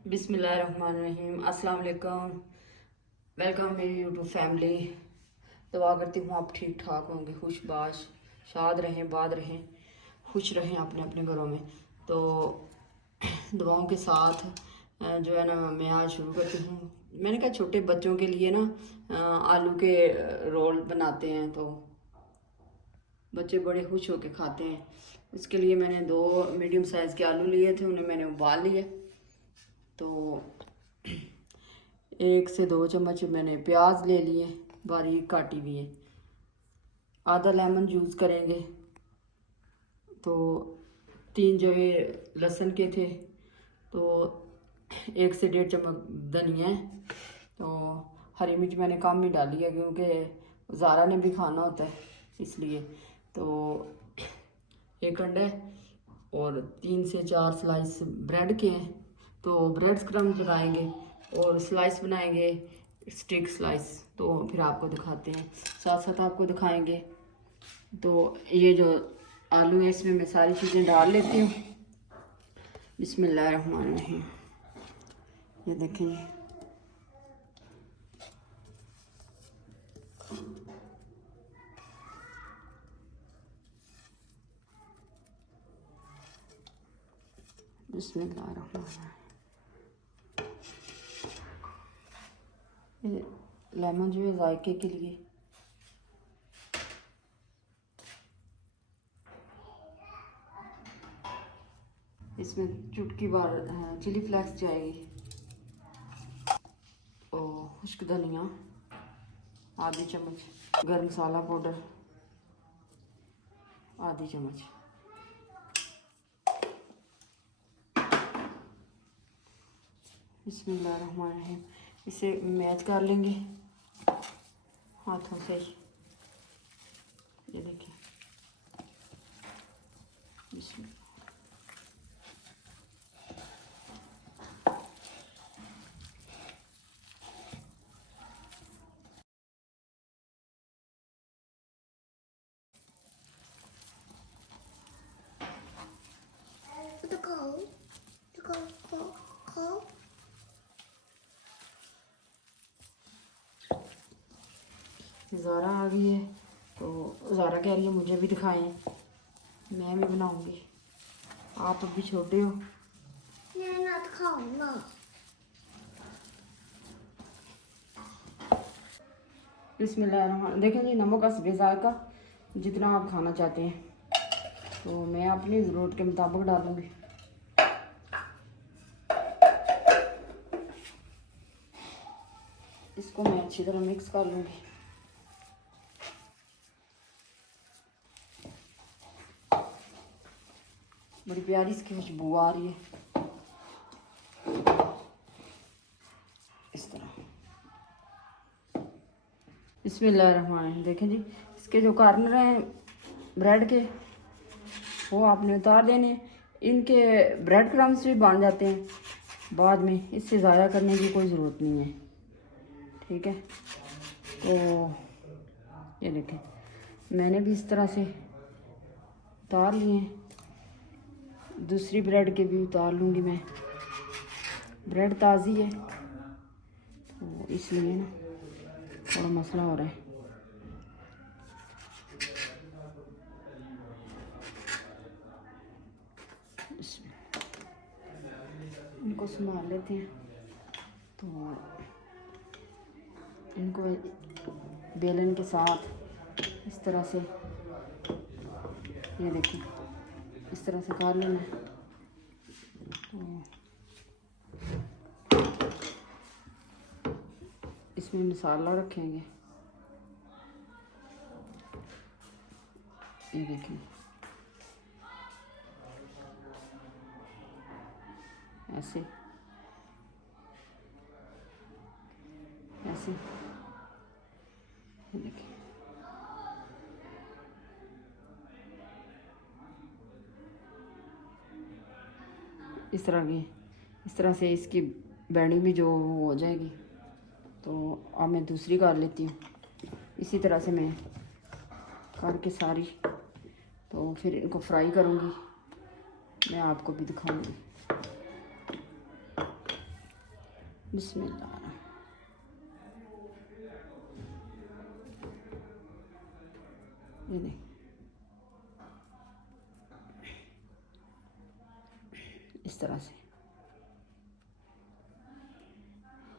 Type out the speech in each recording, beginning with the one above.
बिस्मिल्लाहिर्रहमानिर्रहीम। अस्सलाम वालेकुम। वेलकम मेरी यूट्यूब फैमिली। दुआ करती हूँ आप ठीक ठाक होंगे, खुशबाश, शाद रहें, बाद रहें, खुश रहें अपने अपने घरों में। तो दुआओं के साथ जो है ना मैं आज शुरू करती हूँ। मैंने कहा छोटे बच्चों के लिए ना आलू के रोल बनाते हैं तो बच्चे बड़े खुश होकर खाते हैं। इसके लिए मैंने 2 मीडियम साइज़ के आलू लिए थे, उन्हें मैंने उबाल लिए। तो 1 से 2 चम्मच मैंने प्याज ले लिए, बारीक काटी हुई है। आधा लेमन यूज़ करेंगे। तो 3 जवे लहसुन के थे। तो 1 से 1.5 चम्मच धनिया है। तो हरी मिर्च मैंने कम ही डाली है क्योंकि ज़ारा ने भी खाना होता है इसलिए। तो 1 अंडा और 3 से 4 स्लाइस ब्रेड के हैं। तो ब्रेड क्रम्ब बनाएंगे और स्लाइस बनाएंगे, स्टिक स्लाइस। तो फिर आपको दिखाते हैं, साथ साथ आपको दिखाएंगे। तो ये जो आलू है इसमें मैं सारी चीज़ें डाल लेती हूँ। बिस्मिल्लाहिर्रहमानिर्रहीम। ये देखें, बिस्मिल्लाहिर्रहमानिर्रहीम। ये लेमन जो है जायके के लिए। इसमें चुटकी बार चिली फ्लेक्स जाएगी और खुश्क धनिया आधी चम्मच, गरम मसाला पाउडर आधी चम्मच। बिस्मिल्लाहिर्रहमानिर्रहीम। इसे मैच कर लेंगे हाथों से ही। ये देखिए, बिस्मिल्लाह। ज़ारा आ गई है तो ज़ारा कह रही है मुझे भी दिखाएं, मैं भी बनाऊंगी। आप अभी छोटे हो। बिस्मिल्लाह। देखें जी, नमक हस्बे ज़ायका जितना आप खाना चाहते हैं, तो मैं अपनी ज़रूरत के मुताबिक डालूंगी। इसको मैं अच्छी तरह मिक्स कर लूँगी। बड़ी प्यारी इसकी खुशबू आ रही है। इस तरह बिस्मिल्लाहिर्रहमानिर्रहीम। देखें जी, इसके जो कॉर्नर हैं ब्रेड के वो आपने उतार देने। इनके ब्रेड क्रम्स भी बन जाते हैं बाद में, इससे ज़ाया करने की कोई ज़रूरत नहीं है। ठीक है, तो ये देखें मैंने भी इस तरह से उतार लिए हैं। दूसरी ब्रेड के भी उतार लूँगी मैं। ब्रेड ताज़ी है तो इसलिए ना थोड़ा मसला हो रहा है। इनको संभाल लेते हैं। तो इनको बेलन के साथ इस तरह से, ये देखिए, इस तरह से कर लेना है। तो इसमें मसाला रखेंगे। ये देखिए, ऐसे ऐसे, ये देखिए। इस तरह से इसकी बैंडिंग भी जो हो जाएगी। तो अब मैं दूसरी कर लेती हूँ। इसी तरह से मैं करके सारी, तो फिर इनको फ्राई करूँगी, मैं आपको भी दिखाऊँगी। बिस्मिल्लाह। ये देख, इस तरह से,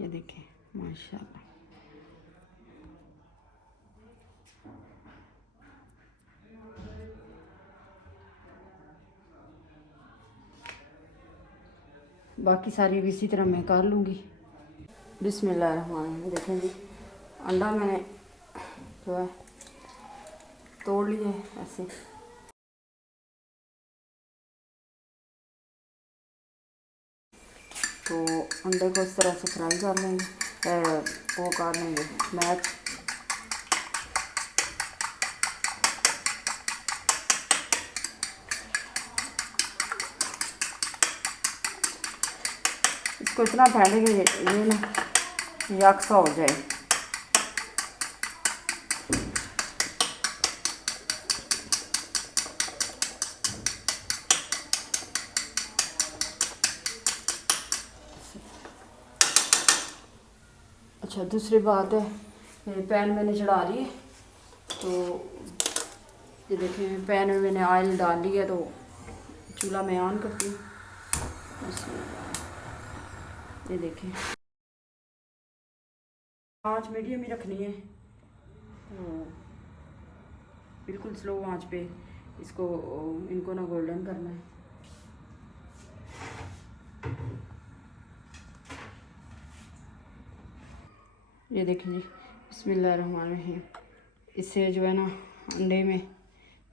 ये देखें माशाल्लाह। बाकी सारी भी इसी तरह मैं कर लूँगी। बिस्मिल्लाहिर्रहमानिर्रहीम। देखें जी, अंडा मैंने जो है तोड़ लिए ऐसे। तो अंडे को इस तरह से फ्राई कर लेंगे, वो कर लेंगे मैच। इसको इतना फैलेंगे ये ना यकसा हो जाए। अच्छा, दूसरी बात है, पैन मैंने चढ़ा ली है। तो ये देखें, पैन में मैंने ऑयल डाल लिया, तो चूल्हा मैं ऑन करती हूँ। ये देखें, आँच मीडियम ही रखनी है। तो बिल्कुल स्लो आँच पे इसको, इनको ना गोल्डन करना है। ये देखें जी, बिस्मिल्लाहिर्रहमानिर्रहीम। इससे जो है ना अंडे में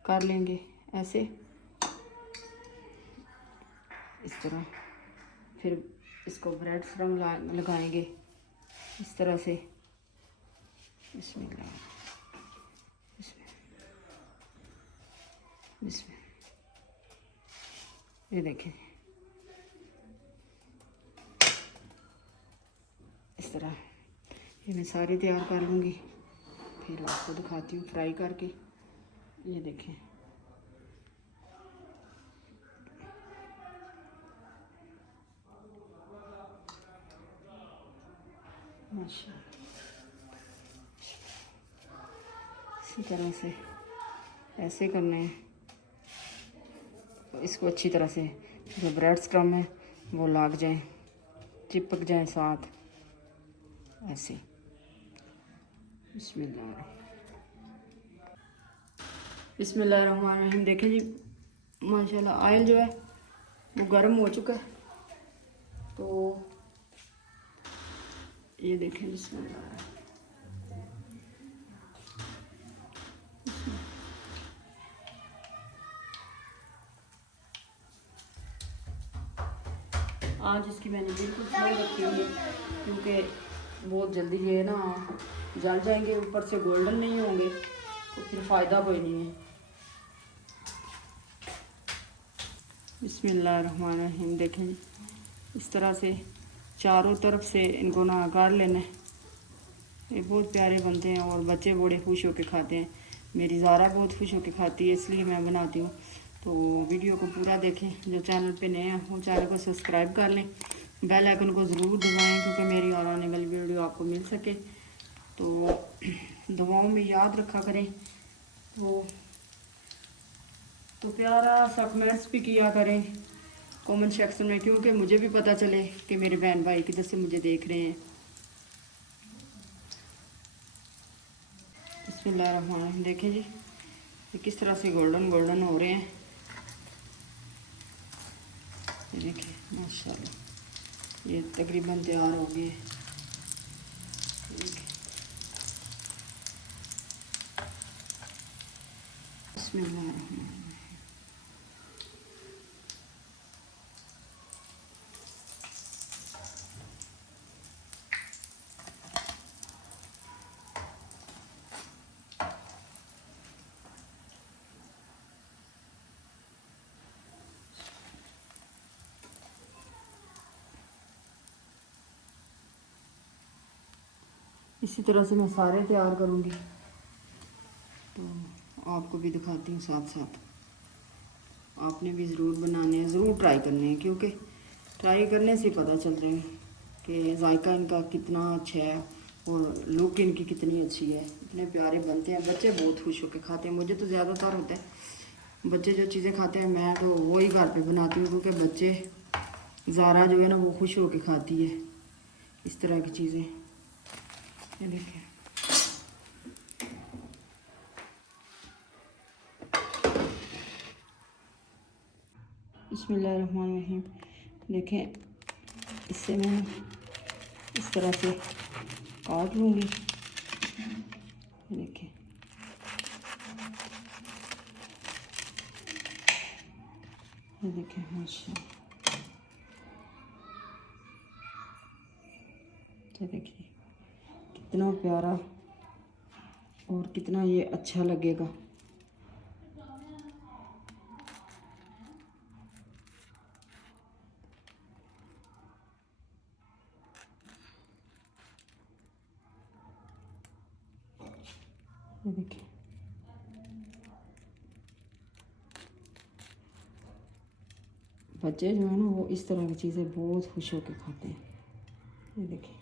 कर लेंगे ऐसे, इस तरह। फिर इसको ब्रेड क्रम्ब लगाएंगे इस तरह से। बिस्मिल्लाह, बिस्मिल्लाह। ये देखें, इस तरह ये मैं सारी तैयार कर लूँगी, फिर आपको दिखाती हूँ फ्राई करके। ये देखें, माशाल्लाह। इसी तरह से ऐसे करने हैं, इसको अच्छी तरह से जो ब्रेड क्रम्ब है वो लग जाए, चिपक जाए साथ ऐसे। बिस्मिल्लाहिर्रहमानिर्रहीम। देखें जी, माशाल्लाह ऑयल जो है वो गर्म हो चुका है। तो ये देखें, बिस्मिल्लाह। आज इसकी मैंने बिल्कुल स्लो रखी हुई है, क्योंकि बहुत जल्दी ये ना जल जाएंगे, ऊपर से गोल्डन नहीं होंगे, तो फिर फ़ायदा कोई नहीं है। बिस्मिल्लाहिर्रहमानिर्रहीम। देखें, इस तरह से चारों तरफ से इनको ना कर लेना है। ये बहुत प्यारे बनते हैं और बच्चे बड़े खुश होकर खाते हैं। मेरी ज़ारा बहुत खुश होकर खाती है, इसलिए मैं बनाती हूँ। तो वीडियो को पूरा देखें। जो चैनल पे नए हैं वो चैनल को सब्सक्राइब कर लें, बेल आइकन को ज़रूर दबाएं, क्योंकि मेरी और आने वाली वीडियो आपको मिल सके। तो दुआओं में याद रखा करें। तो प्यारा सा कमेंट्स भी किया करें कमेंट सेक्शन में, क्योंकि मुझे भी पता चले कि मेरे बहन भाई किधर से मुझे देख रहे हैं। बिस्मिल्लाहिर्रहमानिर्रहीम। देखें जी, ये किस तरह से गोल्डन गोल्डन हो रहे हैं। ये देखिए माशाल्लाह, ये तकरीबन तैयार हो गए। बिस्मिल्लाहिर्रहमानिर्रहीम। इसी तरह से मैं सारे तैयार करूँगी, तो आपको भी दिखाती हूँ साथ साथ। आपने भी ज़रूर बनाने हैं, ज़रूर ट्राई करने हैं, क्योंकि ट्राई करने से पता चलता है। कि जायका इनका कितना अच्छा है और लुक इनकी कितनी अच्छी है। इतने प्यारे बनते हैं, बच्चे बहुत खुश होकर खाते हैं। मुझे तो ज़्यादातर होता है बच्चे जो चीज़ें खाते हैं मैं तो वही घर पे बनाती हूँ, क्योंकि बच्चे ज़ारा जो है ना वो खुश होकर खाती है इस तरह की चीज़ें। ये देखिए बिस्मिल्लाहिर्रहमानिर्रहीम। देखें इससे मैं इस तरह से काट लूँगी। देखें ये देखें माशाल्लाह। ये देखिए कितना प्यारा और कितना ये अच्छा लगेगा। ये देखिए बच्चे जो है ना वो इस तरह की चीज़ें बहुत खुश होकर खाते हैं। ये देखिए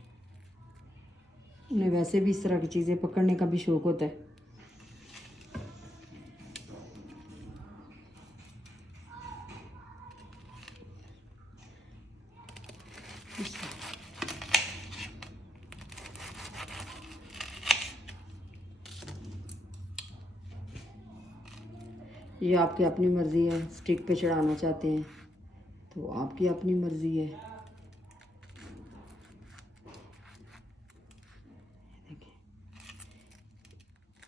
उन्हें वैसे भी इस तरह की चीज़ें पकड़ने का भी शौक़ होता है। ये आपकी अपनी मर्ज़ी है, स्टिक पे चढ़ाना चाहते हैं तो आपकी अपनी मर्ज़ी है। देखिए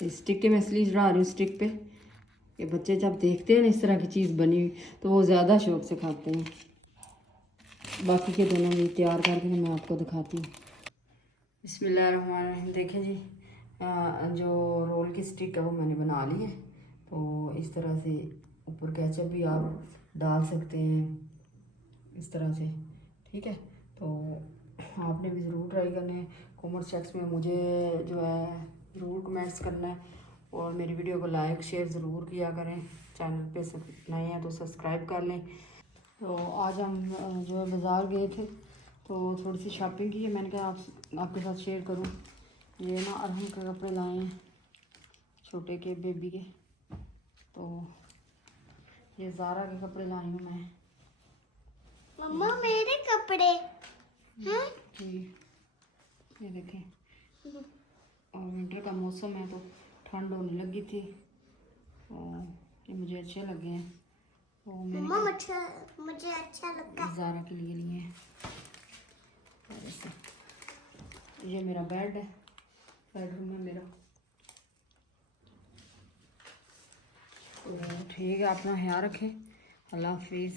स्टिक के मैं इसलिए चढ़ा रही हूँ स्टिक पे कि बच्चे जब देखते हैं ना इस तरह की चीज़ बनी हुई तो वो ज़्यादा शौक़ से खाते हैं। बाकी के दोनों भी तैयार करके मैं आपको दिखाती हूँ। बिस्मिल्लाहिर्रहमानिर्रहीम। देखें जी जो रोल की स्टिक है वो मैंने बना ली है। तो इस तरह से ऊपर केचप भी आप डाल सकते हैं इस तरह से, ठीक है। तो आपने भी ज़रूर ट्राई करना है। कमेंट सेक्शन में मुझे जो है ज़रूर कमेंट्स करना है और मेरी वीडियो को लाइक शेयर ज़रूर किया करें। चैनल पे सब नए हैं तो सब्सक्राइब कर लें। तो आज हम जो है बाज़ार गए थे तो थोड़ी सी शॉपिंग की है। मैंने कहा आपके साथ शेयर करूं। ये ना अरहम के कपड़े लाए हैं छोटे के बेबी के। तो ये ज़ारा के कपड़े लाई हूँ मैं। मम्मा मेरे कपड़े हैं जी ये देखें। और विंटर का मौसम है तो ठंड होने लगी थी और ये मुझे अच्छे लगे हैं तो मम्मा मुझे अच्छा लगा। ज़ारा के लिए हैं। ऐसे ये मेरा बेड है, बेडरूम है मेरा। तो ठीक है, अपना ख्याल रखें। अल्लाह हाफिज़।